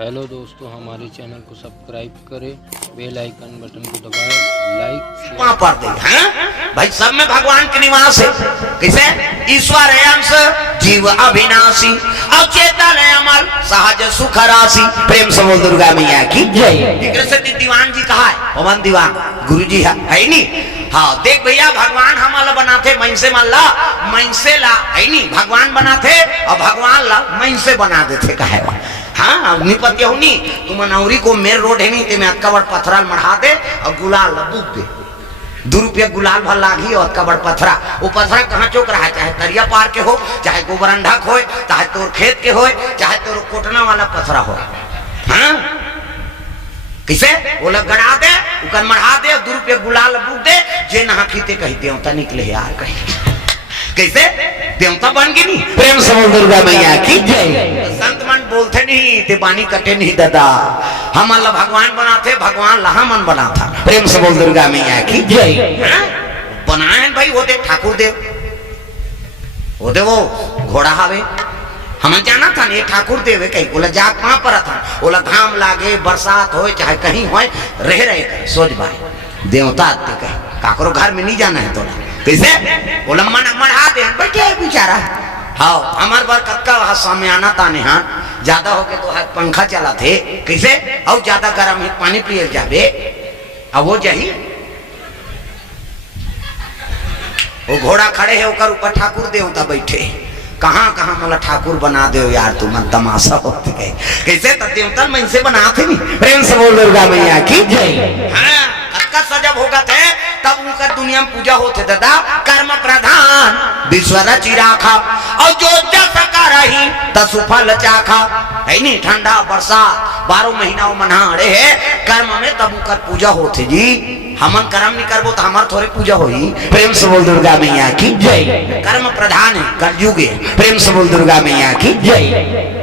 Hello दोस्तों, हमारे channel को सब्सक्राइब करें, बेल आइकन बटन को दबाएं, लाइक वहां पर दे हैं भाई। सब में भगवान के निवास है। कैसे? ईश्वर है अंश, जीव अविनाशी, अचेतन है अमल, सहज सुख राशि। प्रेम से बोल दुर्गा मैया की जय। दीवान जी कहा है, पवन दीवान गुरु जी है नहीं? हाँ देख भैया, भगवान हमारा बनाते मैंसे मल्ला मैंसे ला है नहीं, भगवान बनाते और भगवान ला मैंसे बना देते कहे। हाँ निपत्य हो नहीं तुम नौरी को मेर रोड है नहीं ते मैं कबर पथराल मढ़ा दे और गुलाल बुक दे। 2 रुपया गुलाल भर लागी और कबर पथरा। वो पथरा कहाँ चौक रहा है, चाहे तरिया पार के हो, चाहे गोबरंडा हो, चाहे तोर खेत के हो, चाहे तोर कोटना वाला पथरा हो। हाँ किसे वो लग गड़ा दे, उकर मढ़ा दे, 2 रुपया गुलाल बुक दे, जे नहा खीते कही देवता निकले यार कहीं। कैसे देवता बन गई नहीं? प्रेम से बोल दुर्गा मैया की जय। संत मन बोलते नहीं ते बानी कटे नहीं दादा, हम अल्लाह भगवान बनाते, भगवान लहा मन बना था। प्रेम से बोल दुर्गा मैया की जय। बनाए भाई वो दे ठाकुर देव, वो दे वो घोड़ा हावे हम जाना था नहीं ठाकुर देव कहीं बोला जाग कहाँ पर था, बोला घाम लागे बरसात हो चाहे कहीं हो रहे सोच भाई देवता आते कहे काकरो घर में नहीं जाना है तोला। कैसे बोला मन मढ़ा दे बैठे बेचारा। हाँ हमारे बार कक्का वहां सामने आना ताने हाँ ज्यादा हो के तो पंखा चला थे। कैसे और ज्यादा गर्म है पानी पिए जाबे अब वो जही वो घोड़ा खड़े है ऊपर ऊपर ठाकुर देवता बैठे। कहाँ कहाँ मतलब ठाकुर बना दे यार तुम तमाशा होती है। कैसे देवता मैं से बनाते नहीं। प्रेम से बोल दुर्गा मैया की जय। हाँ कक्का सजब होगा थे तब उनका दुनिया में पूजा होते दादा। कर्म प्रधान विश्व चिराखा और जो जसका रही तसुफल चाखा है नहीं। ठंडा बरसात 12 महीना मना रहे है कर्म में तब उनका पूजा होते जी। हमन कर्म नहीं करबो तो हमार थोड़े पूजा होई। प्रेम से बोल दुर्गा मैया की जय। कर्म प्रधान है कलयुग है। प्रेम से बोल दुर्गा मैया की जय।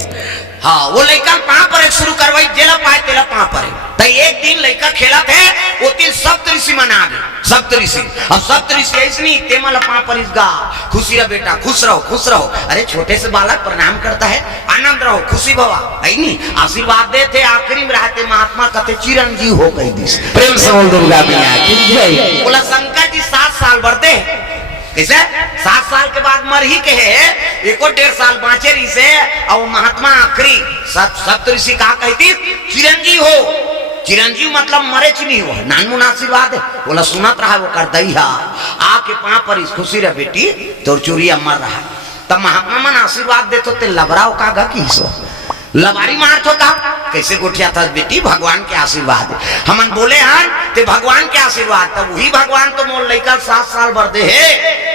हाँ वो लड़का कहाँ पर शुरू करवाई जेला पाए तेला कहाँ पर तो एक दिन लड़का खेला थे वो तीन सप्तऋषि मना गए। सप्तऋषि अब सप्तऋषि ऐसे नहीं तेमल पाँ पर इसगा खुशी रहो बेटा खुश रहो खुश रहो। अरे छोटे से बालक प्रणाम करता है आनंद रहो खुशी भवा है नहीं आशीर्वाद देते। आखिरी में रहते महात्मा कहते चिरंजीव हो गई दिस। प्रेम से बोल दुर्गा मैया की जय। बोला शंकर जी 7 साल बढ़ते कैसे 7 साल के बाद मर ही के है 1.5 साल बाँचे रही से और महात्मा आखिरी सप्तऋषि कहा कहती चिरंजीव हो। चिरंजीव मतलब मरे नहीं हो नानमुन आशीर्वाद है। बोला सुनत रहा वो कर दईहा आके पाँ पर इस खुशी रह बेटी तो चोरिया मर रहा तब महात्मा मन आशीर्वाद दे तो ते लबराओ का की सो लबारी मार तो का कैसे गोठिया था बेटी भगवान के आशीर्वाद हमन बोले हन ते भगवान के आशीर्वाद तब वही भगवान तो मोल लड़का 7 साल बढ़ दे है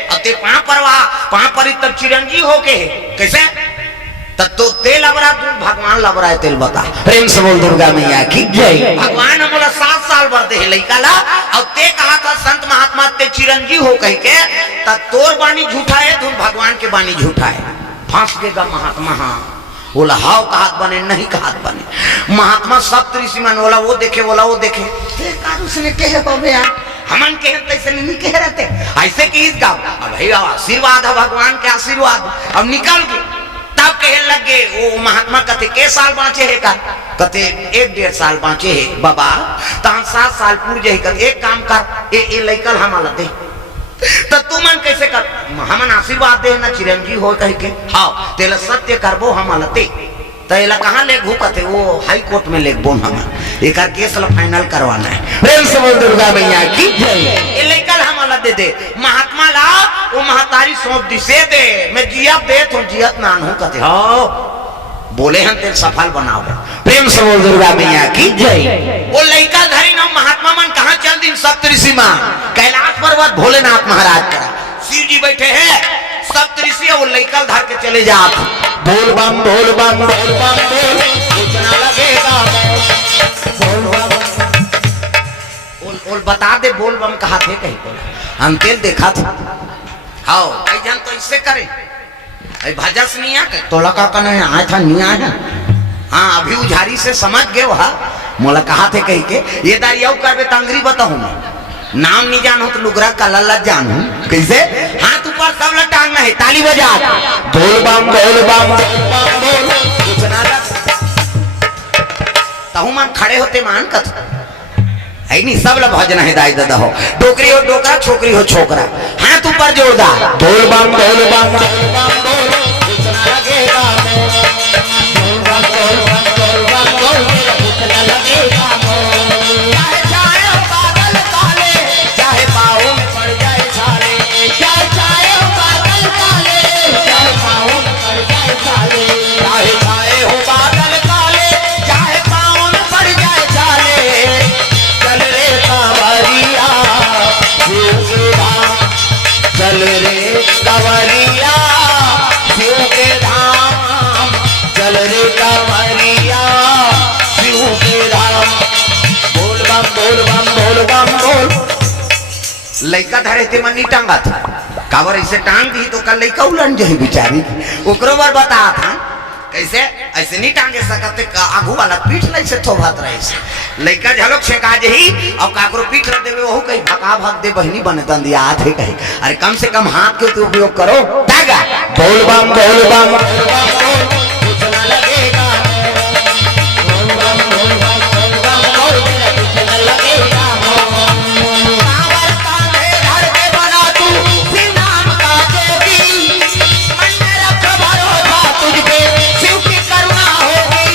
अते पाँ पर तब चिरंजीव हो के कैसे तब तो तेल लबरा तू भगवान लबरा है तेल बता। प्रेम से बोल दुर्गा मैया की जय। भगवान हमला 7 साल बढ़ दे है लड़का ला और ते कहा था संत महात्मा ते चिरंजीव हो कह के तब तोर बानी झूठा है तुम भगवान के बानी झूठा है। फांस देगा महात्मा। हाँ बोला हाव का हाथ बने नहीं का हाथ बने। महात्मा सप्तऋषि मन बोला वो देखे बोला वो देखे उसने कहे हो गया हमन कहे तैसे नहीं कह रहते ऐसे की इस गाँव अब भाई आशीर्वाद है भगवान के आशीर्वाद। अब निकल गए तब कहे लगे वो महात्मा कहते के साल बाँचे है का कहते 1.5 साल बाँचे है बाबा तहन 7 साल पूर जाए कहते एक काम कर ए लैकल हम दे तो तू मन कैसे कर हमन आशीर्वाद दे ना चिरंजीव हो कह के हाँ तेला सत्य करबो हम अलते तेला कहाँ ले घूकते वो हाई कोर्ट में ले बोन हम एक केस ला फाइनल करवाना है। प्रेम से बोल दुर्गा मैया की जय। ये लेकर हम अलग दे दे महात्मा ला वो महतारी सौंप दिसे दे मैं जियत दे तुम जियत ना हूँ कहते हो बोले हम तेल सफल बनाओ। प्रेम से बोल दुर्गा मैया की जय। वो लड़का धरी ना महात्मा मन कहाँ चल दिन सप्तऋषि मां कैलाश पर्वत भोलेनाथ महाराज का शिव जी बैठे हैं सप्तऋषि वो लड़का धर के चले जात बोल बम बोल बम बोल बम बोल सोचना लगेगा बोल बम बोल बता दे बोल बम कहा थे कहीं बोला हम तेल देखा था। हाँ भाई जान तो इससे करे भजस नहीं आ तोला का नहीं आया था नहीं आया। हाँ अभी उझारी से समझ गए वहा मोला कहा थे कहीं के ये दारियाऊ करबे तंगरी बताऊं मैं नाम नहीं जानू तो लुगरा का लल्ला जानू कैसे हाथ ऊपर सब लटांगना है ताली बजा बोल बम बोल बम बोल तहु मन खड़े होते मान कथ है नहीं सब लोग भजन है दाई दादा हो डोकरी हो डोकरा छोकरी हो छोकरा हाथ ऊपर जोरदार बोल बम बोल बम बोल बम बोल उतना लगेगा बोल बम बोल बम बोल बम बोल उतना लगेगा चाहे चाहे हो बादल काले चाहे पाँव में पड़ जाए छाले चाहे चाहे हो बादल काले चाहे पाँव में पड़ जाए छाले चाहे चाहे हो बादल काले चाहे पाँव में पड़ जाए छाले चल रे कांवरिया शिव के धाम चल रे कांवरिया शिव के धाम चल रे कांवरिया शिव के धाम बोल बम बोल बम बोल बम बोल लइका धरे थे मनी टांगा था कावर ऐसे टांग दी तो कल लइका उलट जाए बेचारी ओकरो बार बता था कैसे ऐसे नहीं टांगे सकते आगू वाला पीठ नहीं से थोभात रहे से लइका झलक से काज ही और काकरो पीठ रख देवे वहु कहीं भगा भाग दे बहनी बने तन दिया हाथ है कहीं अरे कम से कम हाथ के तो उपयोग करो टागा बोल बम बोल बम उतना लगेगा बोल बम बोल बम बोल बम बोल उतना लगेगा कांवर कांधे धर के बना तू शिव नाम का जोगी मन में रख भरोसा तुझ पे शिव की करुणा होगी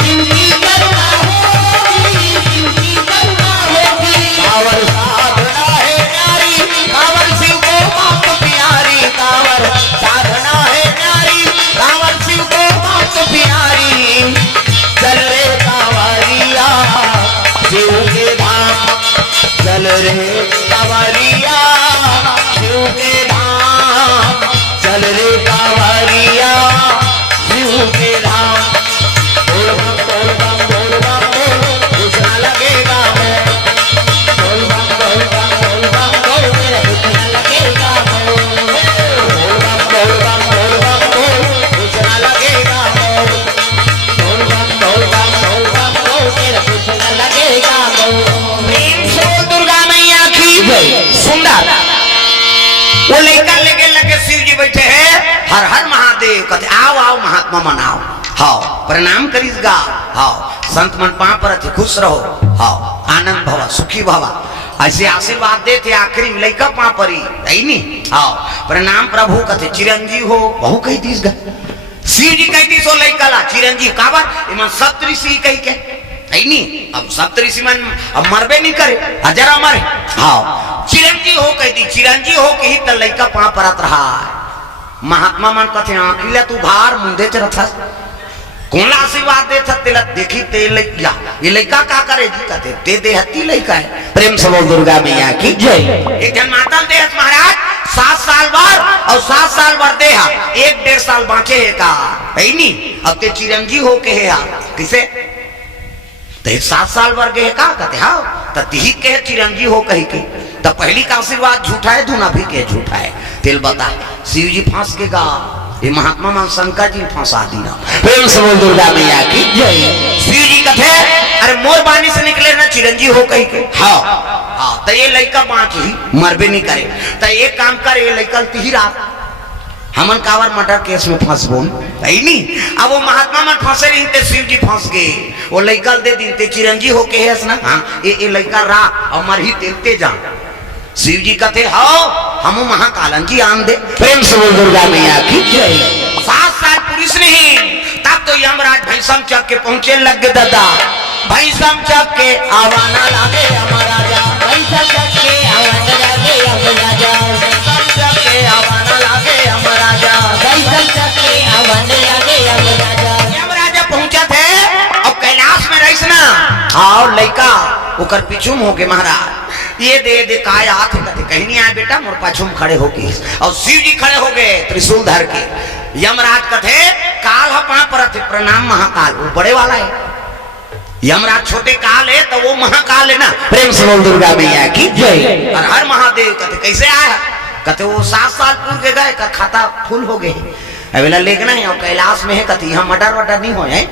शिव की करुणा होगी शिव की करुणा होगी कांवर साधना है न्यारी कांवर शिव को मौत प्यारी कांवर साधना है न्यारी कांवर शिव को मौत प्यारी चल रे कांवरिया शिव के धाम चल रे कांवरिया शिव के धाम चल रे कांवरिया शिव के धाम बोल बम बोल बम बोल बम बोल उतना लगेगा बोल बम बोल बम बोल बम बोल उतना लगेगा बोल बम बोल बम बोल बम बोल उतना लगेगा बोल बम बोल बम बोल बम बोल उतना लगेगा प्रेम से दुर्गा मैया की जय सुंदर वो लड़का लेके लगे शिव जी बैठे हैं हर हर महादेव कहते आओ आओ महात्मा मनाओ हाओ प्रणाम करीस गा हाओ संत मन पां पर खुश रहो हाओ आनंद भवा सुखी भवा ऐसे आशीर्वाद देते आखिरी में लड़का पां परी नहीं हाओ प्रणाम प्रभु कहते चिरंजीव हो बहु कही दीस गा शिव जी कहती सो लड़का ला चिरंजीव काबर इमन सप्तऋषि कही के नहीं अब सप्तऋषि मन अब मरबे नहीं करे जरा मरे हाँ चिरंजीव हो कहती चिरंजीव हो कही तो लड़का पां परत रहा महात्मा मन कथे आखिले तू भार मुंदे च रथा कौन आशीर्वाद दे तेला देखी ते लइका ये लइका का करे जी कहते दे दे हती लइका है प्रेम से बोल दुर्गा मैया की जय एक जन मातल देह महाराज 7 साल बाद और 7 साल बाद देहा 1-1.5 साल बांचे है का है नहीं अब ते चिरंजीव हो के है किसे तो 7 साल वर्ग है का कहते हाँ तो तिही के चिरंजीव हो कही के तो पहली का आशीर्वाद झूठा है दूना भी के झूठा है तेल बता शिव जी फांस के गा ये महात्मा मान शंकर जी फांसा दीना प्रेम से बोल दुर्गा मैया की जय शिव जी कहते अरे मोर बानी से निकले ना चिरंजीव हो कही के हाँ हाँ तो ये लड़का बाँच ही मरबे नहीं करे तो एक काम कर ये लड़का तिही रात हमन कावर मटर केस में फंस बोन नहीं अब वो महात्मा मन फंसे रही थे शिव जी फंस गए वो लड़का दे दिन ते चिरंजीव हो के है ना हाँ ये लड़का रा और मर ही तेलते जा शिव जी कहते हाओ हम महाकालन जी आन दे प्रेम से बोल दुर्गा मैया की जय 7 साल पुरुष नहीं तब तो यमराज भैंसम चक के पहुंचे लग गए दादा भैंसम चक के आवाना लागे महाराजा भैंसम चक के आवाना लागे महाराजा भैंसम चक के आवाना लागे महाराजा भैंसम चक के आवाना लागे महाराजा यमराजा पहुंचा थे और कैलाश में रहीस ना आओ लइका ओकर पिछुम हो के महाराज ये दे काय हाथ कहते कहीं नहीं आए बेटा मोर पाछुम खड़े हो गए और शिव जी खड़े हो गए त्रिशूल धर के यमराज कथे काल हा पर प्रणाम महाकाल वो बड़े वाला है यमराज छोटे काल है तो वो महाकाल है ना प्रेम से बोल दुर्गा मैया की जय और हर महादेव कहते कैसे आया कहते वो 7 साल पूर्व के गए का खाता फुल हो गए अवेला लेखना है और कैलाश में है कहते यहाँ मर्डर वर्डर नहीं हो जाए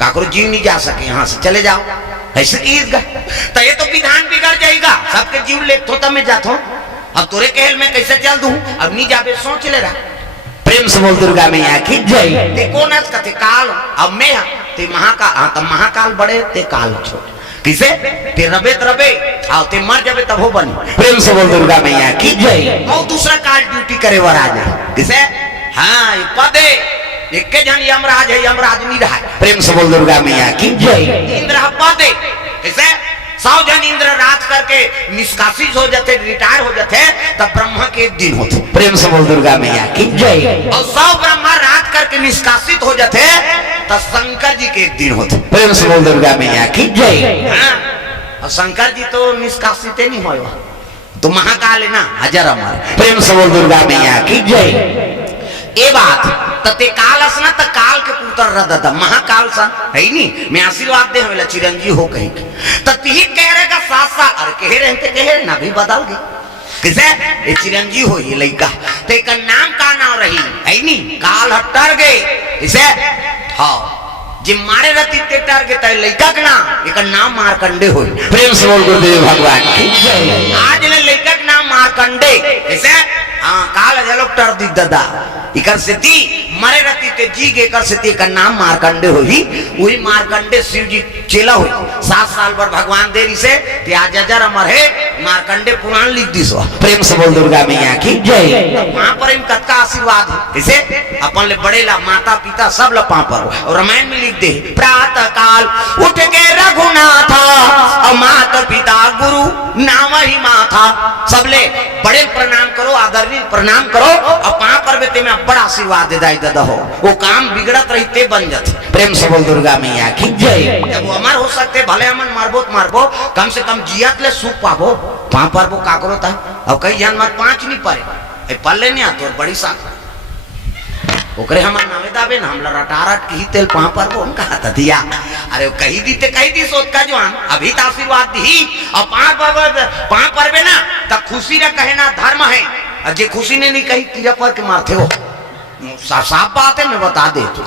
काकरो जीव नहीं जा सके यहाँ से चले जाओ ऐसे तो ये तो विधान बिगड़ जाएगा सबके जीव ले तो तब मैं जाता हूँ अब तोरे कहल में कैसे चल दूं अब नहीं जाबे सोच ले रहा प्रेम से बोल दुर्गा मैया की जय देखो नच कथे काल अब मैं ते महाकाल, हाँ तब महाकाल बड़े ते काल छोटे। किसे ते रबे रबे आओ ते मर जाबे तब हो बनी। प्रेम से बोल दुर्गा मैया की जय। और दूसरा काल ड्यूटी करे वर आ जाए किसे, हाँ ये पदे एक के जन यमराज है, यमराज नहीं रहा। प्रेम से बोल दुर्गा मैया की जय। इंद्र पदे किसे 100 जन इंद्र राज करके निष्कासित हो जाते, रिटायर हो जाते, तब ब्रह्मा के एक दिन होते। प्रेम से बोल दुर्गा मैया की जय। और 100 ब्रह्मा राज करके निष्कासित हो जाते, तब शंकर जी के एक दिन होते। प्रेम से बोल दुर्गा मैया की जय। और शंकर जी तो निष्कासित नहीं हो, तो महाकाल है ना, हजार अमर। प्रेम से बोल दुर्गा मैया की जय। ये बात तते काल असना त काल के पुत्र रदा महाकाल सन है नहीं, मैं आशीर्वाद दे हमें चिरंजीव हो कहीं तती कह रहे का साथ साथ अरे कह रहते कह ना भी बदल गए किसे ये चिरंजीव हो ये लड़का ते का नाम का नाम रही है नहीं, काल हटर गए इसे हाँ जिम मारे रहती ते टर गए तय लड़का का नाम मारकंडे हो। प्रेम से बोल गुरुदेव भगवान की जय। आज ले लड़का का नाम मारकंडे इसे हाँ काल जलोक टर दी दादा इकर से ती मरे रहती ते जी के कर से ती का नाम मारकंडे हो ही, वही मारकंडे शिव जी चेला हो 7 साल पर भगवान देरी से ते आज हजार अमर है मारकंडे पुराण लिख दी सो। प्रेम से बोल दुर्गा मैया की जय। वहां पर इन कत का आशीर्वाद है इसे अपन ले बड़े ला माता पिता सब ला पा पर और रामायण में लिख दे प्रातः काल उठ के रघुनाथ और माता पिता गुरु नाम ही माथा सबले बड़े प्रणाम करो, आदरणीय प्रणाम करो और पा पर बेटे में बड़ा आशीर्वाद दे दादा हो, वो काम बिगड़त रहते बन जाते। प्रेम से बोल दुर्गा मैया की जय। जब वो अमर हो सकते भले हमन मारबो कम से कम जियत ले सुख पाबो पा पर वो का करो ता और कई जन मत 5 नहीं परे पल्ले नहीं आतो बड़ी साथ ओकरे हमर नामे दाबे ना हमला रटारट की तेल पा पर वो उनका हाथ दिया अरे कही दी ते कही दी सोच का जवान अभी तो आशीर्वाद दी और पा पर बे ना तब खुशी रे कहे ना धर्म है और जे खुशी ने नहीं कही तीरा पर के मारते हो साफ बात है मैं बता दे तू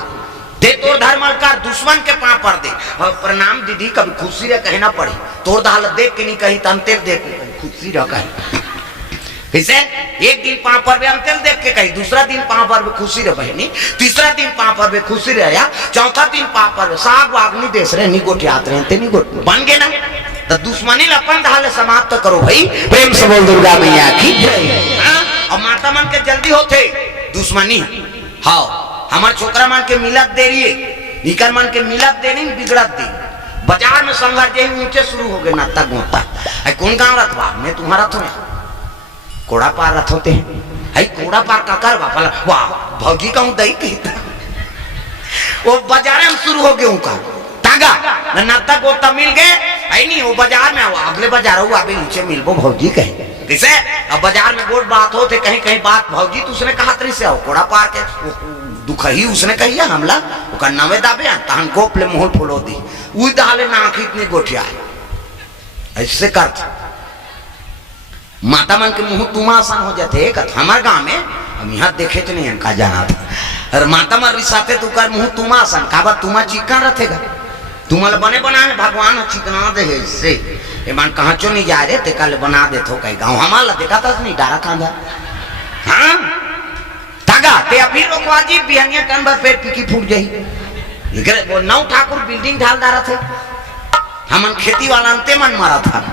दे तोर धर्म का दुश्मन के पा पर दे और प्रणाम दीदी कभी खुशी रे कहना पड़े तोर दाल देख के नहीं कही तंतेर देख के खुशी रे कही किसे एक दिन पा पर अंतेल देख के कही, दूसरा दिन पा पर खुशी रे बहनी, तीसरा दिन पा पर खुशी रे आया, चौथा दिन पा पर साग वाग नहीं देश रहे नहीं गोटी आते रहते नहीं गोट बन गए ना तो दुश्मनी अपन धाले समाप्त करो भाई। प्रेम से बोल दुर्गा मैया की जय। और माता मन के जल्दी होते दुश्मनी हाँ हमार छोकरा मन के मिलत दे रही है निकर मन के मिलत दे नहीं बिगड़त दे बाजार में संघर्ष यही ऊंचे शुरू हो गए नाता गोता कौन गाँव रथवा मैं तुम्हारा तो कोड़ा पार रथ होते हैं है कोड़ा पार का कर वाह भौजी का हूं दही कहता वो बाजार में शुरू हो गए उनका तागा नाता गोता मिल गए है नहीं वो बाजार में अगले बाजार हो अभी नीचे मिलबो भौजी कहे किसे अब बाजार में गोट बात होते कहीं कहीं बात भौजी तो उसने कहा तरी से कोड़ा पार के दुख ही उसने कही हमला उसका नवे दाबे तहन गोप ले मोहल फुलो दी उई दाले नाक इतनी गोठिया ऐसे करते माता मन के मुंह तुमा आसान हो जाते हमारे गांव में हम यहाँ देखे तो नहीं का जाना था और माता मन रिसाते तो कर मुंह तुमा आसान का तुमा चिकन रखेगा तुम्हारे बने बना है भगवान चिकना दे है इससे ये मान कहाँ चो नहीं जा रहे ते कल बना दे तो कहीं गाँव हमारा देखा था नहीं डारा खांदा हाँ तागा ते अभी रोकवाजी बिहनिया कन भर पेट पिकी फूट जाई वो 9 ठाकुर बिल्डिंग ढाल डारा थे हमन खेती वाला अंते मन मारा था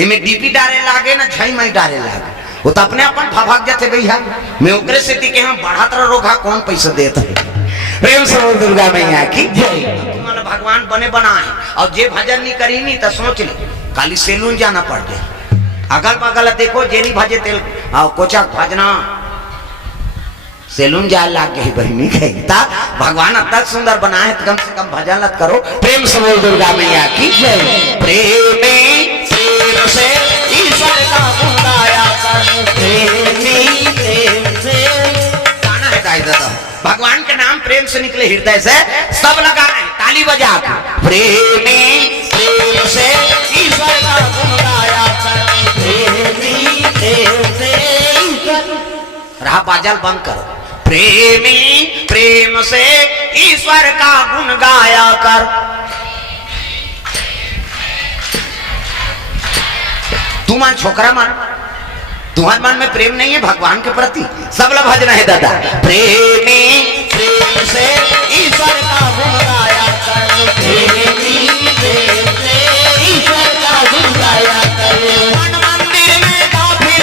इमे डीपी डाले लागे ना छई मई डाले लागे वो तो अपने अपन भाग जाते भैया मैं ओकरे से ती के हम बढ़ात रोगा कौन पैसा देता है। प्रेम से बोल दुर्गा मैया की जय। तुम्हारा भगवान बने बना है और जे भजन नहीं करी नहीं तो सोच ले काली सैलून जाना पड़ जाए अगल बगल देखो जे नहीं भजे तेल कोचा भजना सैलून जा लाग गई बहनी कहता भगवान इतना सुंदर बना है तो कम से कम भजन लत करो। प्रेम से बोल दुर्गा मैया की जय। प्रेम से ईश्वर का गुण गाया कर प्रेम से गाना है दादा भगवान के नाम प्रेम से निकले हृदय से सब लगा रहे ताली बजा के प्रेम से ईश्वर का गुण गाया कर प्रेम से रहा बाजल बंद करो प्रेम से ईश्वर का गुण गाया कर। तुम्हारा छोकरा मन तुम्हारे मन में प्रेम नहीं है भगवान के प्रति सब लोग भजन है दादा प्रेम से ईश्वर का गुण गाया कर ईश्वर का गुण गाया कर। मन मंदिर में काफिर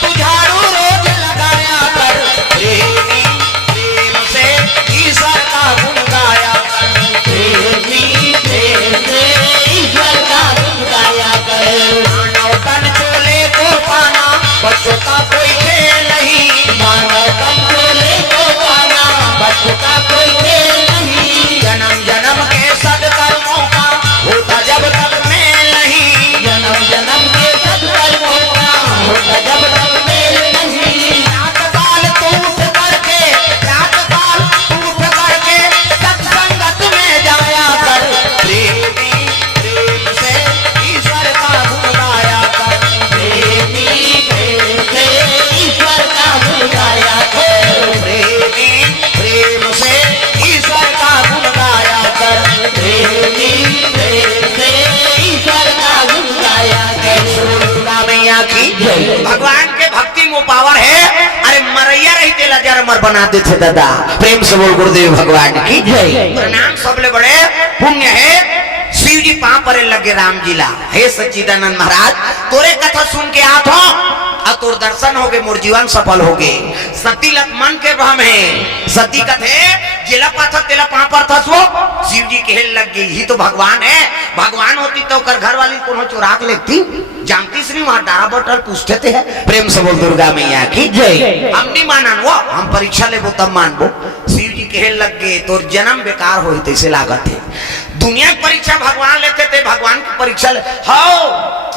तू झाड़ू रोज लगाया कर। प्रेमी प्रेम से ईश्वर का गुण गाया कर। प्रेमी प्रेम से ईश्वर का गुण गाया कर। मानव तन चोले को पाना बच्चों का कोई खेल नहीं। मानव तन चोले को पाना बच्चों का कोई खेल नहीं। जन्म जन्म के सदकर्मों का होता जब तक मेल नहीं। जन्म जन्म के सदकर्मों का होता जब तक मेल नहीं। रात काल तू उठ करके सत्संगत में जाया कर। प्रेमी प्रेम से ईश्वर का गुण गाया कर। प्रेमी प्रेम से ईश्वर का गुण गाया कर। प्रेमी प्रेम से ईश्वर का गुण गाया कर। प्रेमी प्रेम से ईश्वर का गुण गाया कर। दुर्गा मैया की जय। भगवान के भक्ति में पावर है। अरे मरैया रहते लजार मर बना देते दादा। प्रेम से बोल गुरुदेव भगवान की जय। प्रणाम सबले बड़े पुण्य है। शिव जी पांव पर लगे राम जी ला। हे सच्चिदानंद महाराज तोरे कथा सुन के आत हो और तोर दर्शन हो गए, मोर जीवन सफल हो गए। सती लत मन के भ्रम है। सती कथे जिला पाथा तेला पांव पर थसो शिव जी के हेल लग गई। ही तो भगवान है। भगवान होती तो कर घर वाली को चुरा के लेती। जानती श्री वहां डारा बटल पूछते थे। प्रेम से बोल दुर्गा मैया की जय। हम नहीं मानन वो, हम परीक्षा लेबो तब मानबो। शिव जी के हेल लग गए तो जन्म बेकार हो तैसे लागत है। दुनिया की परीक्षा भगवान लेते थे, भगवान की परीक्षा ले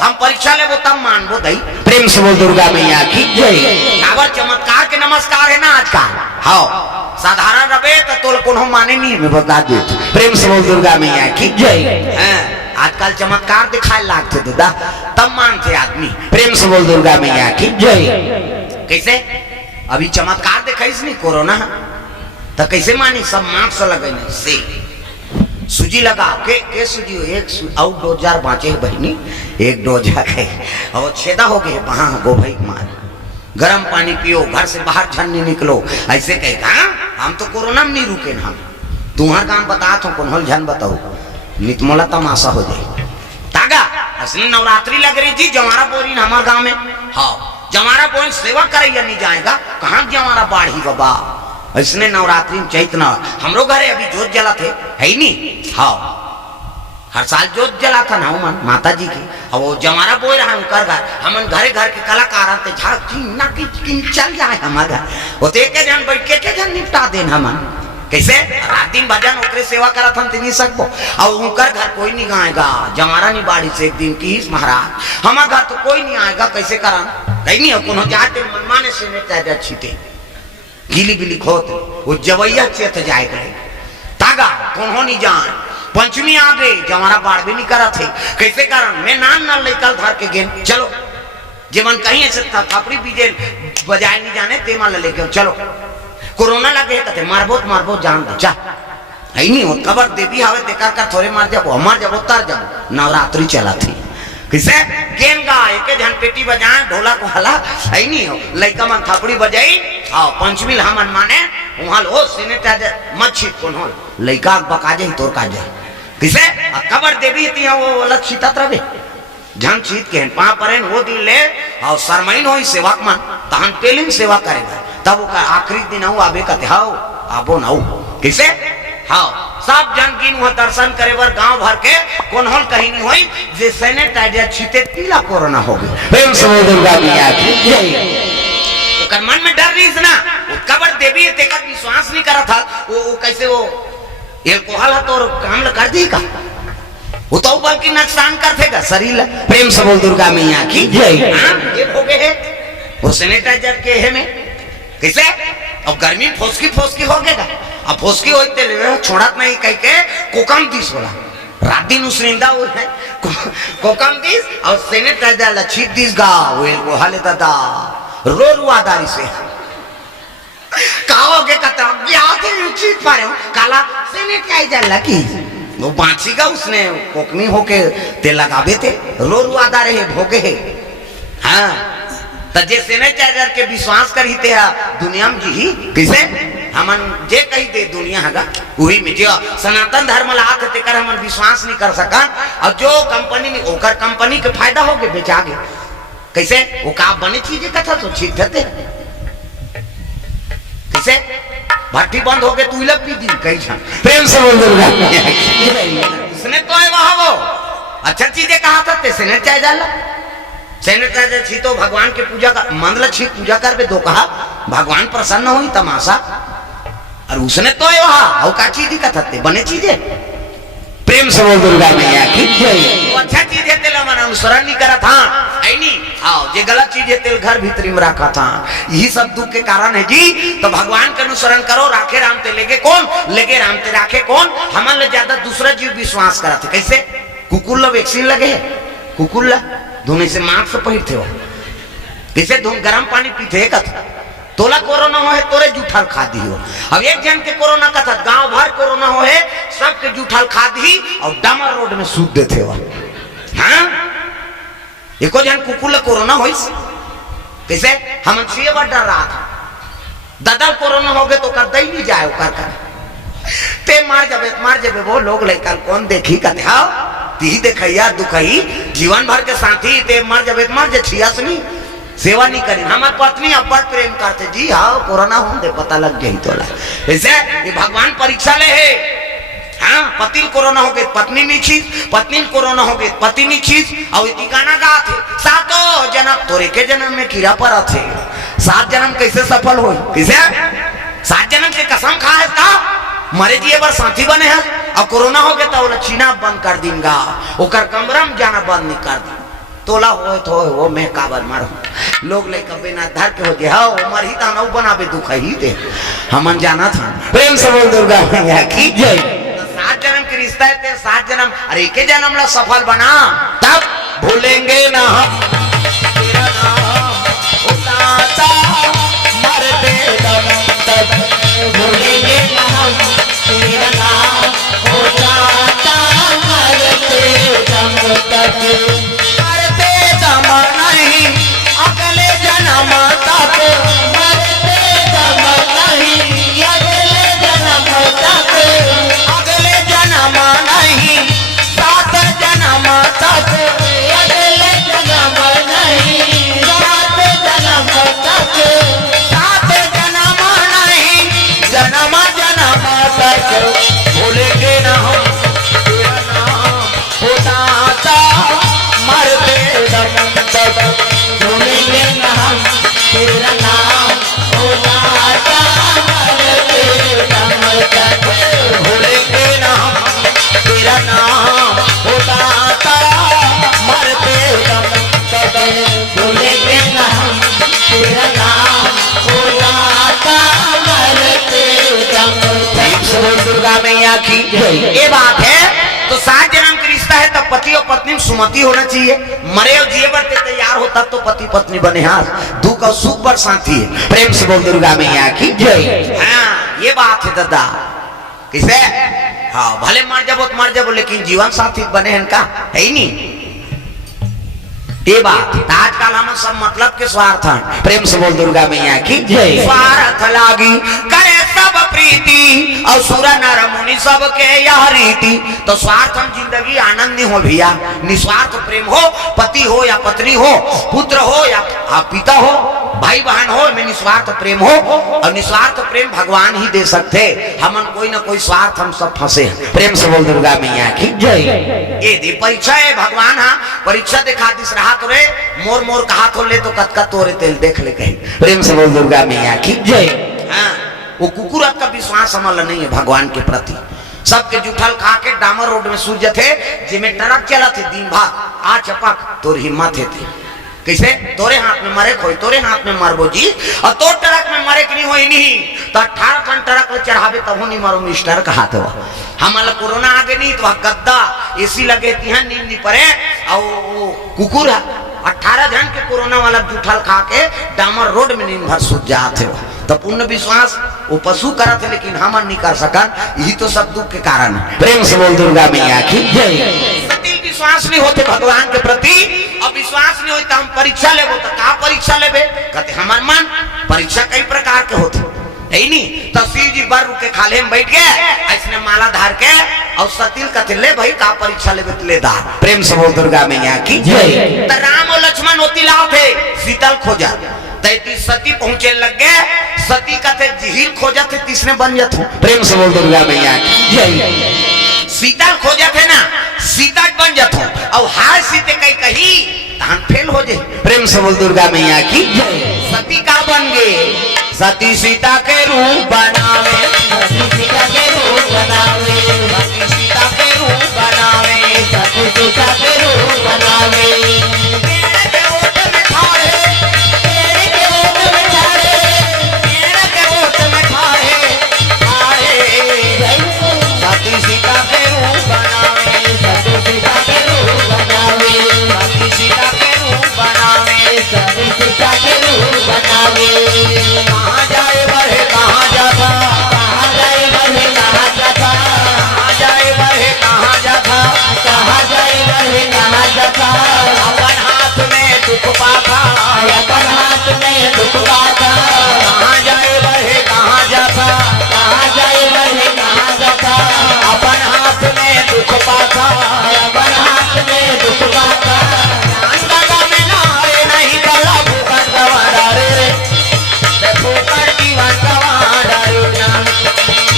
हम परीक्षा लेबो तब मानबो दई। प्रेम से बोल दुर्गा मैया की जय। काबर चमत्कार के नमस्कार है ना आज का। हाँ साधारण रबे तो तोल कोनो माने नहीं मैं बता दे। प्रेम से बोल दुर्गा मैया की जय। आजकल चमत्कार दिखाए लागते दादा तब मानते आदमी। प्रेम से बोल दुर्गा मैया की जय। कैसे अभी चमत्कार दिखाई नहीं कोरोना तो कैसे मानी। सब मास्क लगे से सूजी लगा के सूजी हो एक आउट डोजार बाँचे बहनी एक डोजा के और छेदा हो गए वहां गो भाई मार। गर्म पानी पियो, घर से बाहर झन नहीं निकलो। ऐसे कहेगा हम तो कोरोना में नहीं रुके हम। तुम्हार काम बता तो कौन झन बताओ नितमोला तमाशा हो जाए। तागा असली नवरात्रि लग रही थी जवारा बोरी हमारे गांव में। हाँ जवारा बोरी सेवा करे या नहीं जाएगा कहाँ जवारा बाढ़ी बाबा। इसने नवरात्रि में चैतना हमरो घरे अभी जोत जला थे है ही नहीं। हाँ हर साल जोत जला था ना माता जी की। अब वो जमारा बोल रहा है उनका घर हमन घरे घर के कलाकार आते झाक ना कि चल जाए हमारा घर वो तो एक जन बैठ के जन निपटा देन हमन। कैसे रात दिन भजन ओकरे सेवा करा था नहीं सकबो और उनका घर कोई नहीं आएगा। जमारा नहीं बाड़ी से एक दिन की महाराज हमारा घर तो कोई नहीं आएगा। कैसे करा कहीं नहीं हो जाते मनमाने से नहीं छीटे गीली बिली खोत वो जवैया चेत जाए गए तागा कौन हो नहीं जान। पंचमी आ गई जमारा बाढ़ भी नहीं करा थे। कैसे कारण मैं नान ना लेकर धर के गेन चलो जीवन कहीं ऐसे थापड़ी बीजे बजाए नहीं जाने ते मान लेके चलो। कोरोना लगे कहते मारबो जान दे जा है नहीं हो खबर देवी हवे देखा कर थोड़े मार जाबो हमार जाबो तर जाबो। नवरात्रि चला थी किसे गेन गा एक जन पेटी बजाए ढोला को हला है नहीं हो लइका मन थापड़ी बजाई। हाँ पंचमी हमन माने वहां लो सैनिटाइजर मच्छी कौन हो लइका बका जाए तोर का जाए। किसे खबर देवी थी वो अलग छीतत रहे जन छीत के पा परेन वो दिन ले और शर्मईन हो सेवक मन तहन पेलिन सेवा करेगा तब आखिरी दिन हो आबे कहते हाओ आबो ना किसे। हाँ सब जन गिन वह दर्शन करे बर गांव भर के कौन होल कहीं नहीं हुई जे सैनिटाइजर छीते तीला कोरोना हो गई। प्रेम से दुर्गा मैया की जय। ओकर मन में डर रही ना खबर देवी तेकर विश्वास नहीं करा था वो कैसे वो एल्कोहल तो काम कर दी का वो तो बल्कि नुकसान कर देगा शरीर। प्रेम से बोल दुर्गा मैया की जय। ये हो गए है वो सैनिटाइजर के है में कैसे अब गर्मी फोसकी हो गएगा। अब फोसकी होते छोड़त नहीं कह के कोकम दिस होला रात दिन उसनिंदा हो है कोकम दिस और सैनिटाइजर लछित दिस गा वो एल्कोहल दादा रो रुआदारी से कहोगे कतरा ब्याह के चीज पारे काला सैनिटाइजर लगी वो बांची का उसने कोकनी होके ते लगावे थे रो रुआदा रहे भोगे है। हाँ तो जे सैनिटाइजर के विश्वास करी थे दुनिया में जी किसे हमन जे कही दे दुनिया हगा वही में जो सनातन धर्म ला आते तेकर हमन विश्वास नहीं कर सकन और जो कंपनी में ओकर कंपनी के फायदा हो गए बेचा गए कैसे वो का बने चीज कथा तो ठीक थे कैसे भट्टी बंद हो गए तू लग भी दी कहीं छा प्रेम से बोल दुर्गा इसने तो है वहां वो अच्छा चीजें कहा था ते सैनिटाइजर डाला सैनिटाइजर छी तो भगवान के पूजा का मंडल छी पूजा कर बे दो कहा भगवान प्रसन्न हुई तमाशा और उसने तो है वहां और का चीज का था बने चीजें प्रेम से बोल दुर्गा मैया की जय तो अच्छा चीज है तेल मन अनुसरण नहीं करा था ऐ नहीं आओ जे गलत चीज है तेल घर भीतरी में रखा था यही सब दुख के कारण है जी तो भगवान का अनुसरण करो राखे राम ते लेगे कौन लेगे राम ते राखे कौन हमारे ज्यादा दूसरा जीव विश्वास करा थे कैसे कुकुर ला वैक्सीन लगे कुकुर ला धोने से मास्क पहनते हो कैसे धुन गर्म पानी पीते का तोला कोरोना हो है तोरे जूठाल खा दी हो अब एक जन के कोरोना का था गांव भर कोरोना हो है सबके जूठाल खा दी और डामर रोड में सूत देते हो हाँ एको जन कुकुर कोरोना हो कैसे हम से बड़ डर रहा था दादा कोरोना हो गए तो कर दे नहीं जाए कर ते मार जबे वो लोग लेकर कौन देखी का था ती देखैया दुखई जीवन भर के साथी ते मर जबे मार जे छिया सुनी सेवा नहीं करी हमार पत्नी अब्बड़ प्रेम करते जी हाँ कोरोना हो दे पता लग गई तोला ऐसे ये भगवान परीक्षा ले है हाँ पति कोरोना हो गए पत्नी नहीं चीज पत्नी कोरोना हो गए पति नहीं चीज और गाना गा थे सातों जन्म तोरे के जन्म में कीड़ा पर थे 7 जन्म कैसे सफल हो कैसे 7 जन्म के कसम खा है का मरे जिए बार साथी बने हैं और कोरोना हो गया तो चीना बंद कर देंगा ओकर कमरा में जाना बंद नहीं कर दी तोला हो तो वो मैं काबर मार लोग लेकर बिना धर के हो गए हाँ उमर ही था बनाबे दुख ही दे हमन जाना था प्रेम से बोल दुर्गा मैया की जय 7 जन्म की रिश्ता है ते 7 जन्म अरे एक जन्म ला सफल बना तब भूलेंगे ना हम तेरा नाम उताता मरते दम तब भूलेंगे ना हम तेरा नाम उताता मरते दम तक नहीं अगले जन्म तक मरते दम नहीं अगले जन्म तक अगले जन्म नहीं 7 जन्म तक अगले जन्म नहीं 7 जन्म तक 7 जन्म नहीं जन्म जन्म तक भूलेंगे ना हम तेरा नाम उताता मरते दम भूलेंगे ना हम तेरा नाम उताता मरते दम तक भूलेंगे ना हम तेरा नाम उताता मरते दम तक भूलेंगे ना हम तेरा नाम उताता मरते दम तक दुर्गा मैया की ये बात है तो 7 जन्म का रिश्ता है तब पति और पत्नी में सुमति होना चाहिए मरे और जिए बढ़ते तैयार हो तब तो पति पत्नी बने हाथ दुख और सुख पर साथी है प्रेम से बोल दुर्गा मैया की जय हाँ ये बात है दादा किसे हाँ भले मर जब लेकिन जीवन साथी बने हैं का है ही नहीं ये बात आजकल हम सब मतलब के स्वार्थ हैं प्रेम से बोल दुर्गा मैया की जय स्वार्थ लागी करे सब प्रीति और सुरा नर मुनि सब के यह रीति तो स्वार्थ हम जिंदगी आनंद हो भैया निस्वार्थ प्रेम हो पति हो या पत्नी हो पुत्र हो या पिता हो भाई बहन हो में निस्वार्थ प्रेम हो और निस्वार्थ प्रेम भगवान ही दे सकते हमन कोई ना कोई स्वार्थ हम सब फंसे प्रेम से बोल दुर्गा मैया की जय ये दी परीक्षा है भगवान हाँ परीक्षा दिखा दिस रहा तो रे मोर मोर कहा तो ले तो कत तोरे तेल देख ले कहीं प्रेम से बोल दुर्गा मैया की जय हाँ वो कुकुरत का विश्वास हमला नहीं है भगवान के प्रति सबके जूठल खा के डामर रोड में सूर्य थे जिसमें ट्रक चला थे दिन भर आ चपक तोर हिम्मत थे कैसे तोरे हाथ में मरे खोई तोरे हाथ में मरबो जी और तो ट्रक में मरे कि नहीं हो नहीं तो 18 टन ट्रक चढ़ावे तब नहीं मरो मिस्टर का हाथ हुआ हमारा कोरोना आगे नहीं तो गद्दा एसी लगे तिहन नींद नहीं पड़े और कुकुर 18 जन के कोरोना वाला जूठल खा के डामर रोड में नींद भर सूझ जाते हो तो पूर्ण विश्वास वो पशु करा थे लेकिन हम नहीं कर सका यही तो सब दुख के कारण है प्रेम से बोल दुर्गा मैया की जय सती विश्वास नहीं होते भगवान के प्रति अब विश्वास नहीं होता हम परीक्षा लेबो तो का परीक्षा लेबे कहते हमार मन परीक्षा कई प्रकार के होते है नहीं तो शिव जी बर के खाले में बैठ गए ऐसने माला धार के और सतील कथे ले भाई का परीक्षा ले ले दार प्रेम से बोल दुर्गा मैया की जय। तो राम और लक्ष्मण होती लाओ थे शीतल खोजा तैती सती पहुंचे लग गए सती कथे झील खोजा थे तीसरे बन जाते प्रेम से बोल दुर्गा मैया की जय। शीतल खोजा थे ना सीता बन जाते और हार सीते कहीं कही धान फेल हो जाए प्रेम से बोल दुर्गा मैया की जय। सती का बन गए सती सीता के रूप बनावे सती सीता के रूप बनावे सती सीता के रूप बनावे सती सीता के रूप बनावे पेड़ के ओट में खाए पेड़ के ओट में खाए पेड़ के ओट में खाए सती सीता के रूप बनावे सती सीता के रूप बनावे सती सीता के रूप बनावे सती सीता के रूप बनावे। कहाँ जाए बढ़े कहाँ जाता कहाँ जाए बढ़े कहाँ जाता कहाँ जाए बढ़े कहाँ जाता कहाँ जाए बढ़े कहाँ जाता अपन हाथ में दुख पाता अपन हाथ में दुख पाता कहाँ जाए बढ़े कहाँ जाता कहाँ जाए बढ़े कहाँ जाता अपन हाथ में दुख पाता अपन हाथ में दुख पाता अंदर में ना आए नहीं गला भूखा गवारा रे भूखर जीवन गवारा रे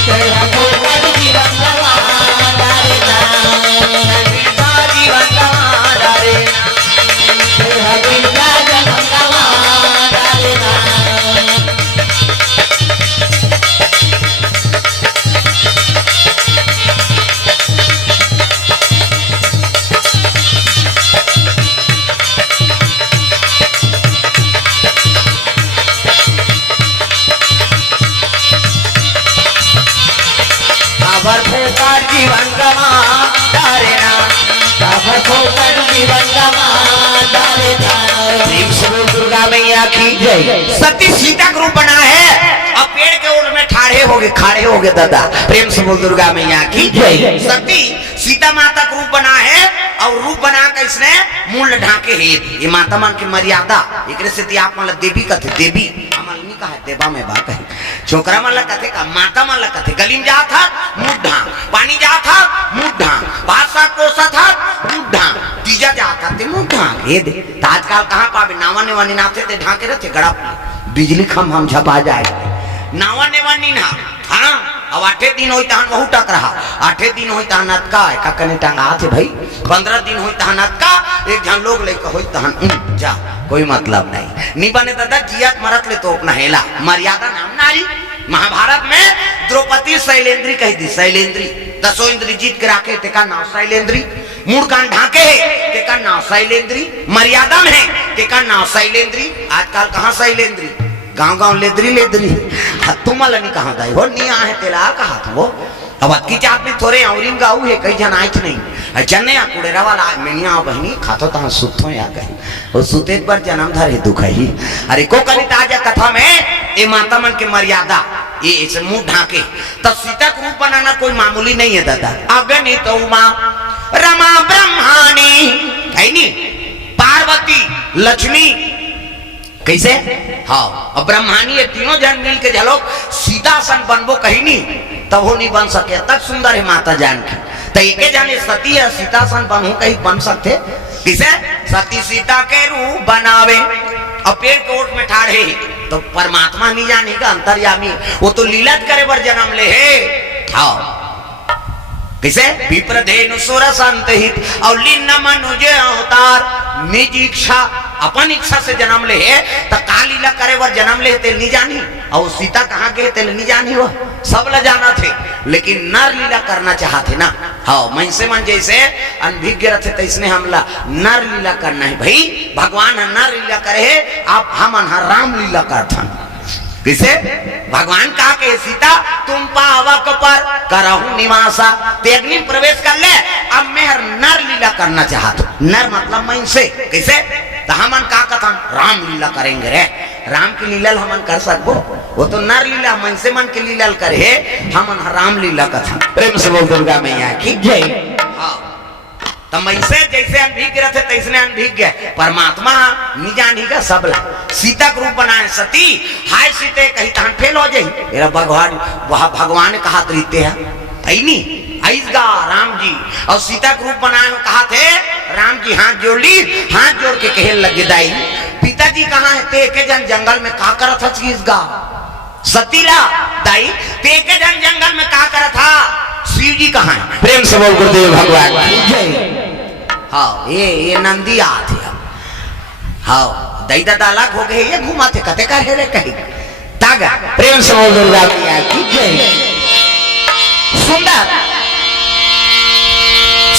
तेरा भूखर जीवन गवारा रे बिरथा जीवन गवारा रे तेरा बिरथा जन्म गवारा रे। काबर भूखर जीवन गवा डारेना काबर भूखर जीवन गवा डारेना प्रेम से बोल दुर्गा मैया की जय। सती सीता का रूप बना है अब पेड़ के ओर में ठाड़े हो गए खाड़े हो गए दादा प्रेम से बोल दुर्गा मैया की जय। सती सीता माता का रूप बना है और रूप बना कर इसने मूल ढाके है ये माता मान की मर्यादा एक से आप मतलब देवी कथे देवी अमलनी का है देवा में बात है छोकरा मन ला कथे का माता मन ला कथे गलीम जा था मुड्ढा पानी जा था मुड्ढा बादशाह कोसा था मुड्ढा तीजा जा था ते मुड्ढा ये दे आजकल कहां पावे नावा ने वानी नाथे ते ढाके रहते गड़ा बिजली खम हम झपा जाए नावा ने वानी ना हां अब 8 दिन होई तहन बहुत टक रहा 8 दिन होई तहन नतका का कने टांगा थे भाई 15 दिन होई तहन नतका एक जन लोग लेके होई तहन जा कोई मतलब नहीं बने दादा जियत मरत ले तो अपना हेला मर्यादा नाम नारी महाभारत में द्रौपदी शैलेंद्री कही थी शैलेंद्री 10 इंद्री जीत के राखे तेका नाम शैलेंद्री मूड कान ढाके है तेका नाम शैलेंद्री मर्यादा में है तेका नाम शैलेंद्री आजकल कहाँ शैलेंद्री गांव गांव लेदरी लेदरी तुम्हारा नहीं कहा था वो नहीं आहे तेला कहा था वो अब की चाट में थोड़े औरिम गाऊ है कई जन आइच नहीं जन्ने आ कुड़ेरा वाला मेनिया बहनी खातो ता सुतो या कहीं वो सुते पर जन्म धरे दुख ही अरे को कली ताजा कथा में ए माता मन के मर्यादा ये ऐसे मुंह ढाके तब सीता का रूप बनाना कोई मामूली नहीं है दादा अगणित उमा रमा ब्रह्माणी है नी पार्वती लक्ष्मी कैसे हाँ अब ब्रह्मानी ये तीनों जन मिल के चलो सीतासन बनबो कहीं नहीं तब हो नहीं बन सके तक सुंदर है माता जान की तो एक जाने सती है सीतासन बनू कहीं बन सकते किसे सती सीता के रूप बनावे अब पेड़ कोट में ठाड़े तो परमात्मा नहीं जाने का अंतर्यामी वो तो लीलत करे बर जन्म ले है हाँ किसे विप्रधेनु सुर संत हित और लीन मनुज अवतार निज इच्छा अपन इच्छा से जन्म ले है तो का लीला करे वर जन्म ले तेल नहीं जानी और सीता कहाँ गए तेल नहीं जानी वो सब ला जाना थे लेकिन नर लीला करना चाहते ना हाँ मनसे मन जैसे अनभिज्ञ रहे तो इसने हमला नर लीला करना है भाई भगवान नर लीला करे है आप हम राम लीला करता किसे भगवान कहा के सीता तुम पावक पर करहु निवासा तेग्नि प्रवेश कर ले अब मैं नर लीला करना चाहता हूँ नर मतलब मैं से कैसे तो हमन का कथन राम लीला करेंगे रे राम की लीला हमन कर सकबो वो तो नर लीला मन से मन की लीला करे हमन राम लीला कथन प्रेम से बोल दुर्गा मैया की जय। हाँ तब ऐसे जैसे अनभिज्ञ रहते तैसने अनभिज्ञ परमात्मा निजानी का सबला सीता के रूप बनाए सती हाय सीते कहीं तहन फेल हो जाई मेरा भगवान वह भगवान कहा रहते हैं ऐनी ऐसगा राम जी और सीता के रूप बनाए कहा थे राम जी हाथ जोड़ ली हाथ जोड़ के कहे लगे दाई पिताजी कहाँ है ते के जन जंगल में का करत था चीजगा सतीला दाई ते के जन जंगल में का करत था शिव जी कहाँ है प्रेम से बोल गुरुदेव भगवान हाँ ये नंदी आते हाँ दई दादा अलग हो गए ये घुमाते कते कर रे कहीं तागा प्रेम से बोल दुर्गा मैया की जय सुंदर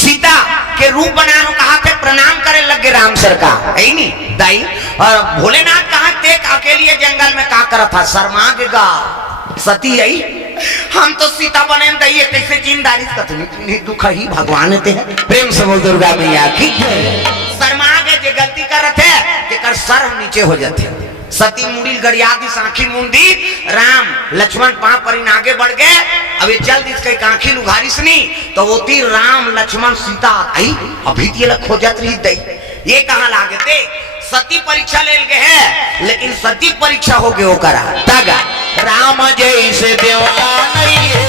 सीता के रूप बनाए कहा थे प्रणाम करे लगे राम सर का है नहीं दाई और भोलेनाथ कहा थे अकेले जंगल में का कर था शर्मा गा सती आई हम तो सीता बने दइए कैसे जिम्मेदारी कतनी दुख ही भगवान ते है प्रेम से बोल दुर्गा मैया की शर्मा के जे गलती करत है कि कर सर नीचे हो जाते सती मुड़ी गड़िया दी साखी मुंडी राम लक्ष्मण पांव पर इन आगे बढ़ गए अब ये जल्द इसके कांखी लुघारी सुनी तो वो तीर राम लक्ष्मण सीता आई अभी ये खो जात रही दई ये कहाँ लागे थे सती परीक्षा ले गए है लेकिन सती परीक्षा हो गए वो करा तागा राम जैसे देवता नहीं है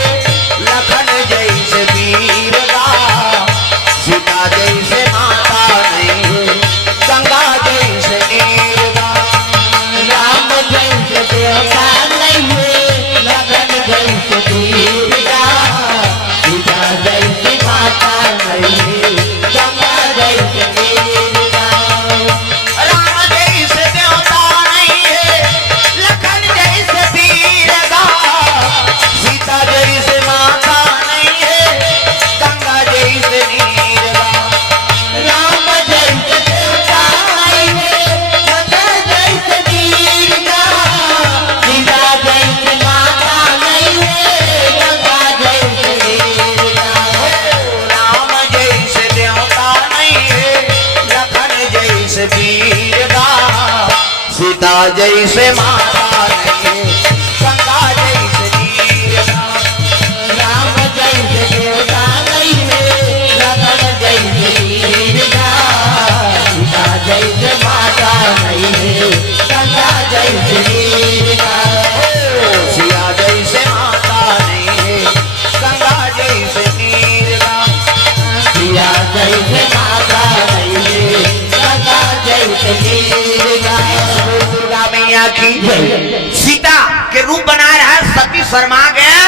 लखन जैसे वीर सीता जैसे माता नहीं है गंगा जैसे नीर राम जैसे देवता नहीं है लखन जैसे वीर सीता जैसे माता नहीं है गंगा जैसे नीर राम जैसे देवता नहीं है लखन जैसे वीर सीता जैसे माता नहीं है गंगा जैसे नीर राम जैसे देवता नहीं है लखन जैसे वीर सीता जैसे माता नहीं है गंगा जैसे नीर राम जैसे देवता नहीं है लखन जैसे वीर सीता जैसे माता नहीं है गंगा जैसे नीर राम जैसे देवता नहीं है लखन जैसे वीर सीता जैसे माता नहीं है गंगा जैसे नीर सिया जैसे माता नहीं है गंगा जैसे नीर सिया जैसे माता नहीं है गंगा जैसे नीर दुर्गा मैया की सीता के रूप बनाए रहा सती शर्मा गए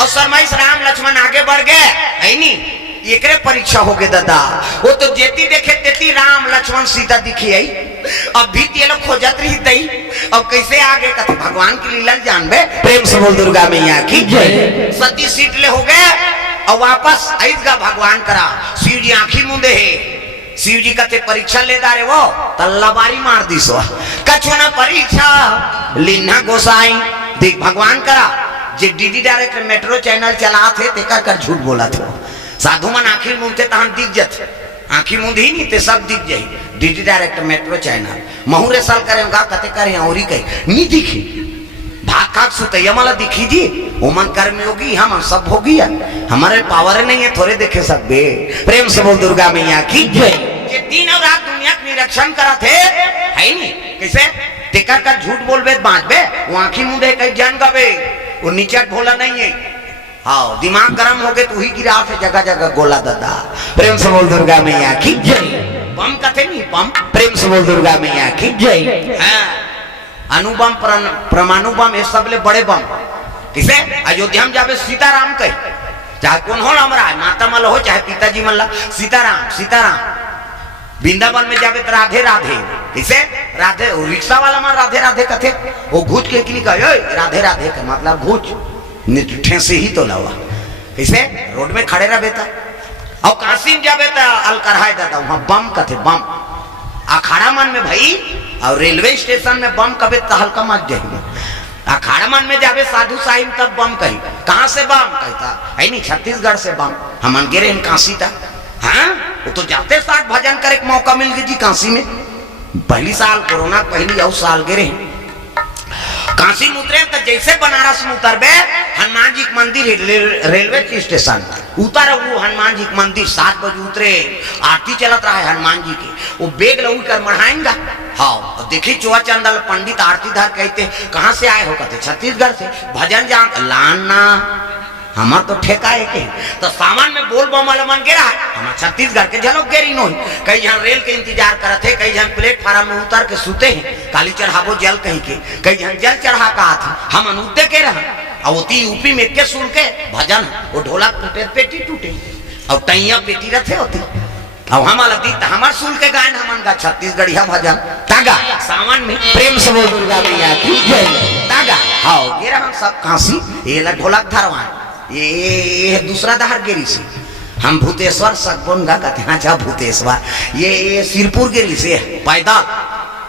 और शर्माई से राम लक्ष्मण आगे बढ़ गए है नी एकरे परीक्षा हो गए दादा वो तो जेती देखे तेती राम लक्ष्मण सीता दिखी आई अब भी ये लोग खोजत रही दई अब कैसे आगे कथे भगवान की लीला जानबे प्रेम से बोल दुर्गा मैया की जय सती सीट ले हो गए और वापस आईगा भगवान करा शिव जी आंखी मुंदे है शिव जी कथे परीक्षा ले दारे वो तल्लाबारी मार दी सो कछु ना परीक्षा लिन्ना गोसाई देख भगवान करा जे डीडी डायरेक्ट मेट्रो चैनल चला थे ते कर झूठ बोला थे साधु मन आखिर मुंते तहन दिख जत आखी मुंदी नहीं ते सब दिख जाई डीडी डायरेक्ट मेट्रो चैनल महुरे साल करे गा कते करे औरी कहीं नहीं दिखी भाग काक सुते यमला दिखी जी ओमन कर्म योगी हम सब होगी हमारे पावर नहीं है थोड़े देखे सकबे प्रेम से बोल दुर्गा मैया की जय ये दिन और रात दुनिया का निरीक्षण करा थे है नहीं कैसे टिका का झूठ बोलबे बांटबे वो आंखी मुंदे कहीं जान गबे वो नीचे भोला नहीं है हाँ दिमाग गर्म हो गए तू ही गिरा थे जगह जगह गोला दादा प्रेम से बोल दुर्गा मैया की जय बम कथे नहीं बम प्रेम से बोल दुर्गा मैया की जय अनुबम परमाणु बम ये सब ले बड़े बम किसे अयोध्या में जावे सीताराम कहे चाहे कौन हो हमारा माता मल हो चाहे पिताजी मल्ला सीताराम सीताराम वृंदावन में जावे तो राधे राधे किसे राधे रिक्शा वाला मार राधे राधे कथे वो घूच के की कहे राधे राधे का मतलब घूच ठेसे ही तो लवा किसे रोड में खड़े रह बेता और काशी में जावे तो अलकरहाय दादा वहां बम कथे बम अखाड़ा मन में भाई और रेलवे स्टेशन में बम कभी तो हल्का मत जाएगा अखाड़ा मन में जावे साधु साहिब तब बम कही कहाँ से बम कहता है नहीं छत्तीसगढ़ से बम हम गिरे काशी था हाँ वो तो जाते साथ भजन करे एक मौका मिल गई जी काशी में पहली साल कोरोना पहली और साल गिरे काशी में उतरे तो जैसे बनारस में उतरबे हनुमान जी मंदिर रेलवे स्टेशन उतर वो हनुमान जी के मंदिर 7 बजे उतरे, आरती चलत रहा है हनुमान जी के, वो बेग लऊ कर मढ़ाएंगा। हाँ देखी चुआ चंदल पंडित आरती धर कहते कहाँ से आए हो, कहते छत्तीसगढ़ से, भजन जान लाना हमार तो ठेका है के, तो सामान में बोल बम वाला मन गिरा हमार छत्तीसगढ़ के झलक गेरी नो, कई जन रेल के इंतजार करते हैं, कई जन प्लेटफार्म में उतर के सूते हैं, काली चढ़ावो जल कहीं के, कई जन जल चढ़ा का था, हम अनुदे के रहा और होती यूपी में के सुन के भजन वो ढोलक टूटे पेटी टूटे और तैया पेटी रथे होती अब हमारा दी हमार सुन के गायन हमन का छत्तीसगढ़िया भजन तागा सावन में प्रेम से बोल दुर्गा मैया की जय तागा। हाँ गिरा हम सब काशी ये ला ढोलक धरवा ये दूसरा दहर गिरी से हम भूतेश्वर सकबोन गा कहते हैं, जा भूतेश्वर ये सिरपुर गिरी से पैदल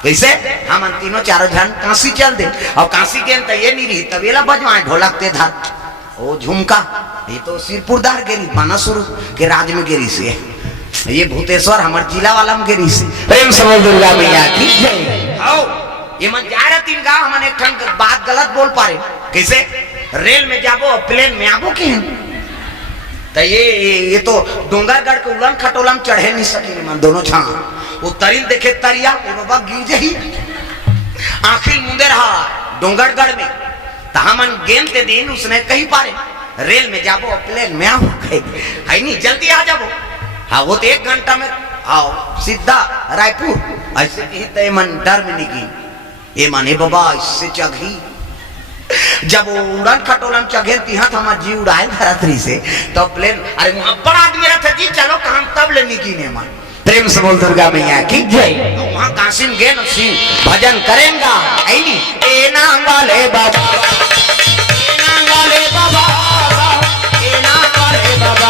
कैसे हम तीनों चारों जन काशी चल दे और काशी के तो ये नहीं रही तबेला बजवाए ढोलक ते धर ओ झुमका, ये तो सिरपुर दहर गिरी बानासुर के राज में गिरी से, ये भूतेश्वर हमारे जिला वाला में गिरी से प्रेम से बोल दुर्गा मैया की जय। आओ ये मन जा रहा तीन गाँव हमने एक ठन बात गलत बोल पा रहे कैसे, रेल में जाबो प्लेन में आबो के तो ये तो डोंगरगढ़ के उलन खटोला में चढ़े नहीं सके मन दोनों छा वो तरीन देखे तरिया बाबा गिर जाही आखिर मुंदे रहा डोंगरगढ़ में तो हमन गेंद दे दिन उसने कहीं पारे रेल में जाबो प्लेन में आओ है नहीं जल्दी आ जाबो। हाँ वो तो 1 घंटा में आओ सीधा रायपुर ऐसे ही तय मन डर में निकी ये माने बाबा इससे चघी जब वो उड़न खटोलन चघे तिहा हमार जी उड़ाए धरतरी से तो प्लेन अरे वहां बड़ा आदमी रहता जी चलो काम तब ले निकी ने मन प्रेम से बोल दुर्गा मैया की जय। तो वहां कासिम गे न सिंह भजन करेंगा ऐनी ए नांगाले बाबा ए नांगाले बाबा ए नांगाले बाबा